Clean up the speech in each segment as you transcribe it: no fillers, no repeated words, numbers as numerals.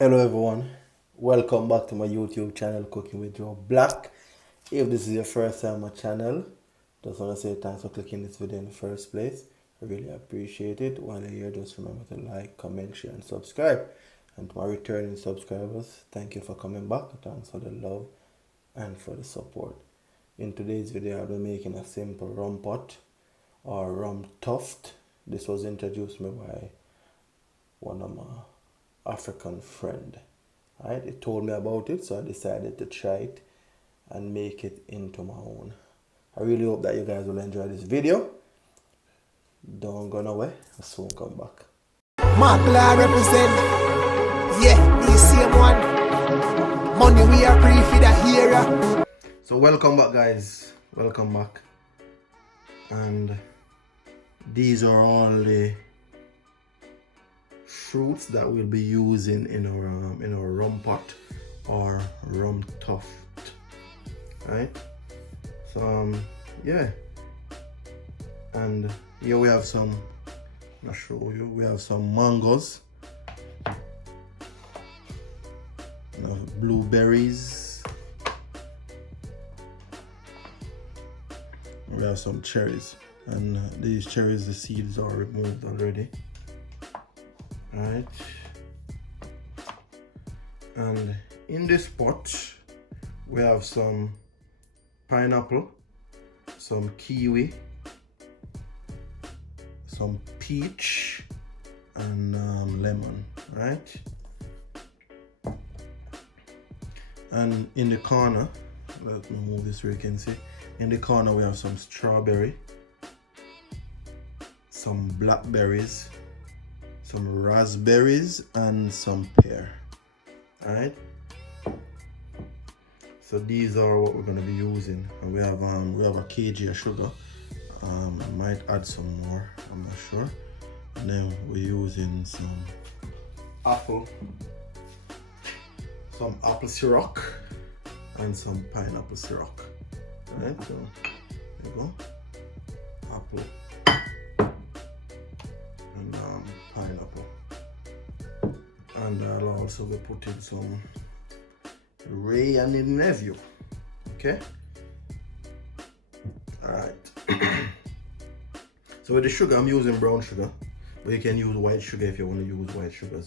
Hello everyone, welcome back to my YouTube channel Cooking with Joeblack. If this is your first time on my channel, just want to say thanks for clicking this video in the first place. I really appreciate it. While you're here, just remember to like, comment, share and subscribe. And to my returning subscribers, thank you for coming back. Thanks for the love and for the support. In today's video, I'll be making a simple rum pot or rum toft. This was introduced me by one of my African friend. Right? It told me about it, so I decided to try it and make it into my own. I really hope that you guys will enjoy this video. Don't go nowhere, I'll soon come back. Markla represent, yeah, the same one. Money we are free for the hero. So welcome back guys, welcome back. And these are all the fruits that we'll be using in our rum pot or rum toft, right? So yeah, and here we have some, I'll show you, we have some mangoes, blueberries, we have some cherries, and these cherries, the seeds are removed already. Right, and in this pot we have some pineapple, some kiwi, some peach, and lemon, right? And in the corner, let me move this so you can see. In the corner we have some strawberry, some blackberries, some raspberries and some pear. All right, so these are what we're going to be using, and we have a kg of sugar. I might add some more, I'm not sure. And then we're using some apple Ciroc and some pineapple Ciroc. All right, so there you go, apple and pineapple, and I'll also be putting some Wray Nephew. Okay, all right. So with the sugar, I'm using brown sugar, but you can use white sugar if you want to use white sugar.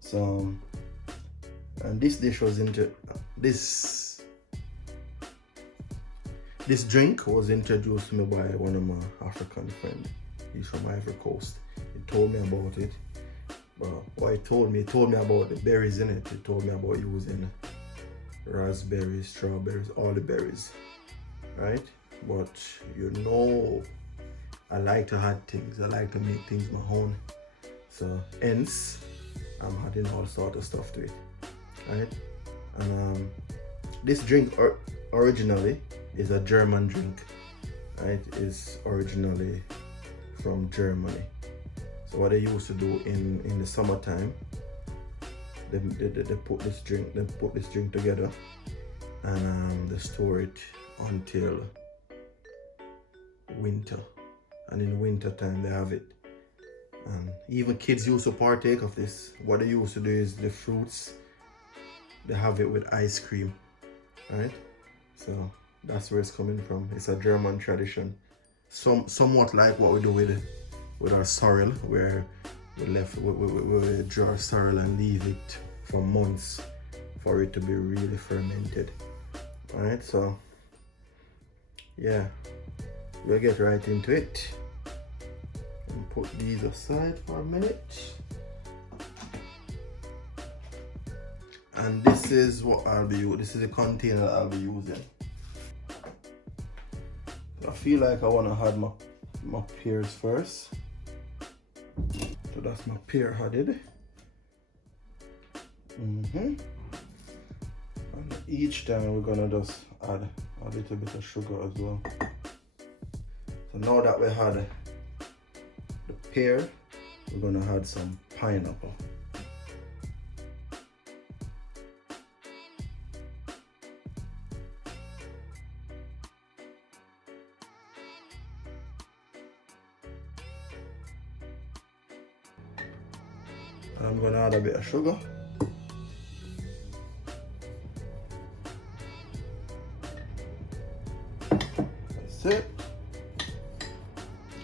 So and this dish was into this drink was introduced to me by one of my African friends. He's from Ivory Coast. He told me about it. But what he told me about the berries in it. He told me about using raspberries, strawberries, all the berries, right? But you know, I like to add things. I like to make things my own. So hence, I'm adding all sort of stuff to it, right? And this drink originally is a German drink, right? It's originally from Germany. So what they used to do in the summertime, they put this drink together, and they store it until winter, and in winter time they have it. And even kids used to partake of this. What they used to do is the fruits, they have it with ice cream, right? So that's where it's coming from. It's a German tradition, somewhat like what we do with our sorrel, where we draw sorrel and leave it for months for it to be really fermented. All right, so yeah, we'll get right into it and put these aside for a minute. And this is what I'll be using. This is the container that I'll be using. I feel like I want to add my pears first. So that's my pear added. And each time we're gonna just add a little bit of sugar as well. So now that we had the pear, we're gonna add some pineapple. I'm gonna add a bit of sugar.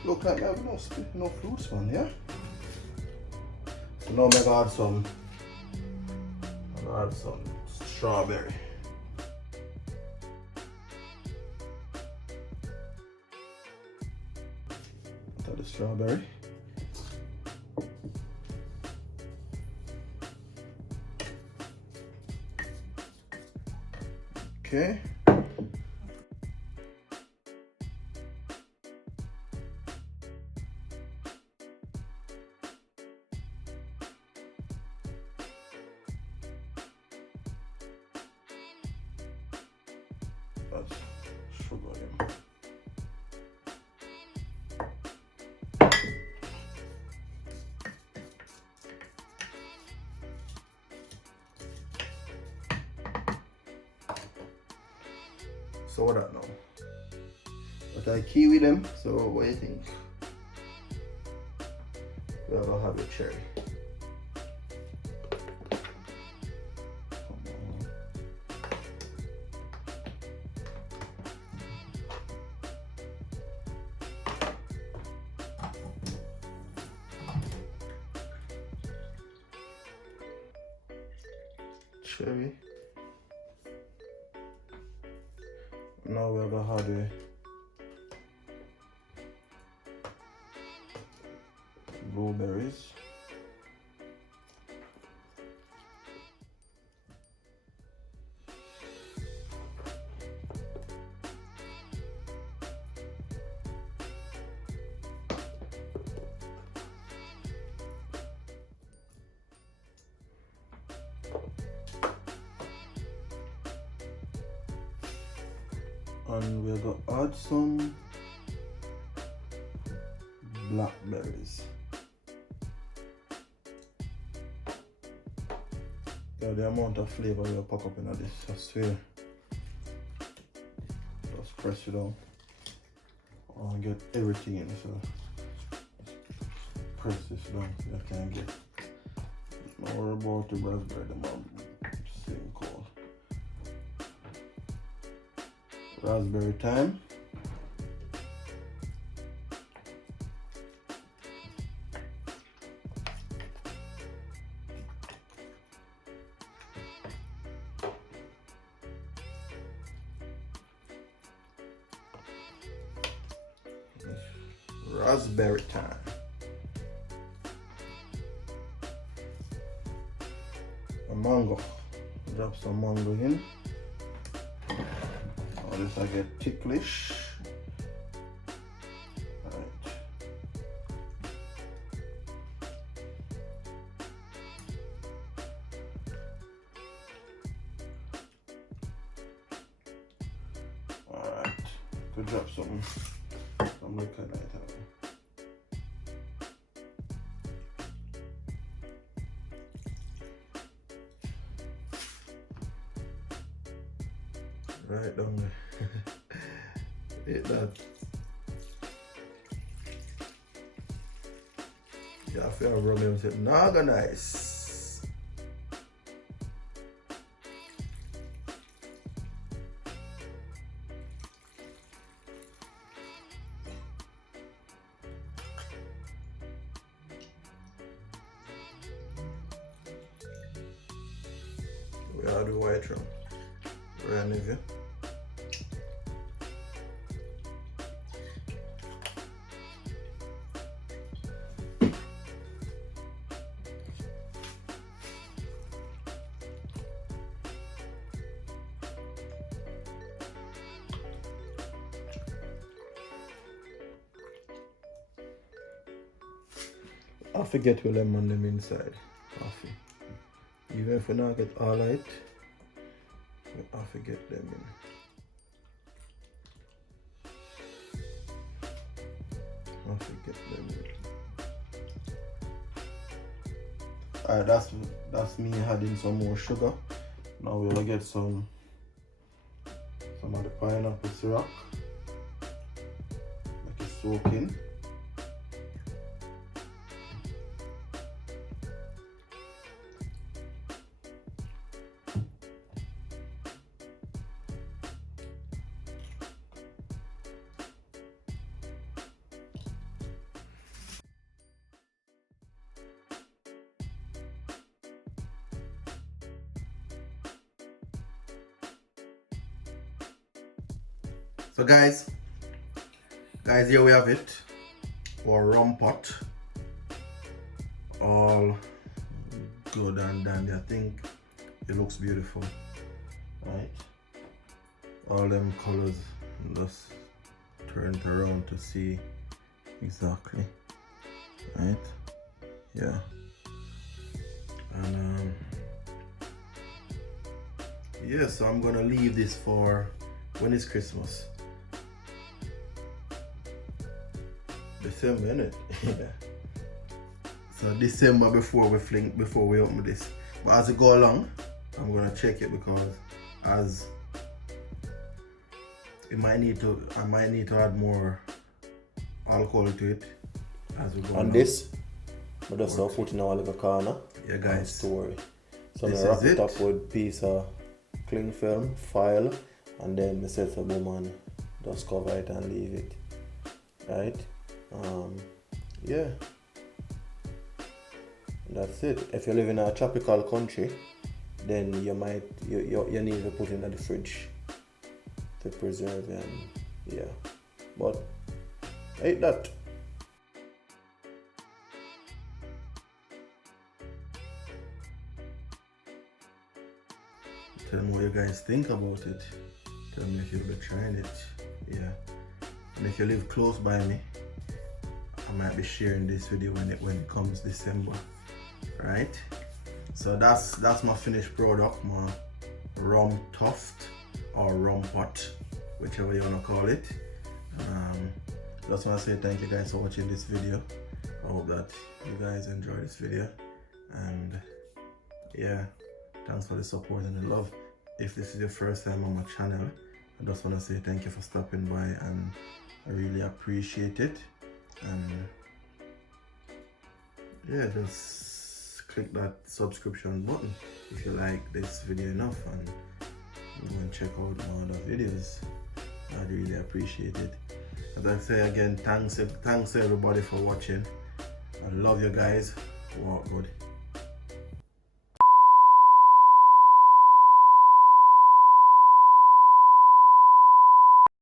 look like I have no fruits, man, yeah? So now I got some strawberry. The strawberry. Okay. That's sugar in. So what that now? But I kiwi them, so what do you think? We're gonna have a cherry. Come on. Cherry. Now we're gonna have the blueberries. And we're gonna add some blackberries. Yeah, the amount of flavor will pop up in this, I swear. Just press it down. And get everything in, so press this down so I can get. Don't worry about the raspberry, the same call. Raspberry time. Raspberry time. A mango. Drop some mango in. This I get ticklish. Right. Alright. Could drop some liquor in it. Right down there. Hit that. Yeah, I feel rum and say, naga nice. We are the white rum. Wray Nephew. I forget with lemon them inside. Even if we not get all right, I forget them in. I forget them in. Alright, that's me adding some more sugar. Now we'll get some of the pineapple syrup. Make it soak in. So guys, here we have it, our rum pot, all good and dandy. I think it looks beautiful, right? All them colors, just turn it around to see exactly, right? Yeah. And yeah, so I'm gonna leave this for when is Christmas? December, innit? Yeah. So December before we open this. But as it go along, I'm gonna check it because as I might need to add more alcohol to it as we go along. And this, we just put in our little corner. Yeah, guys. Story. So This I wrap is it up with piece of cling film, file, and then I set a boom and just cover it and leave it. Right? Yeah. That's it. If you live in a tropical country, then you need to put it in the fridge to preserve and yeah. But ain't that. Tell me what you guys think about it. Tell me if you'll be trying it. Yeah. And if you live close by me, I might be sharing this video when it comes December. Right? So that's my finished product, my Rum Toft or rum pot, whichever you wanna call it. Just wanna say thank you guys for watching this video. I hope that you guys enjoy this video, and yeah, thanks for the support and the love. If this is your first time on my channel, I just wanna say thank you for stopping by, and I really appreciate it. And yeah, just click that subscription button if you like this video enough, and go and check out my other videos. I'd really appreciate it. As I say again, thanks everybody for watching. I love you guys. Walk good.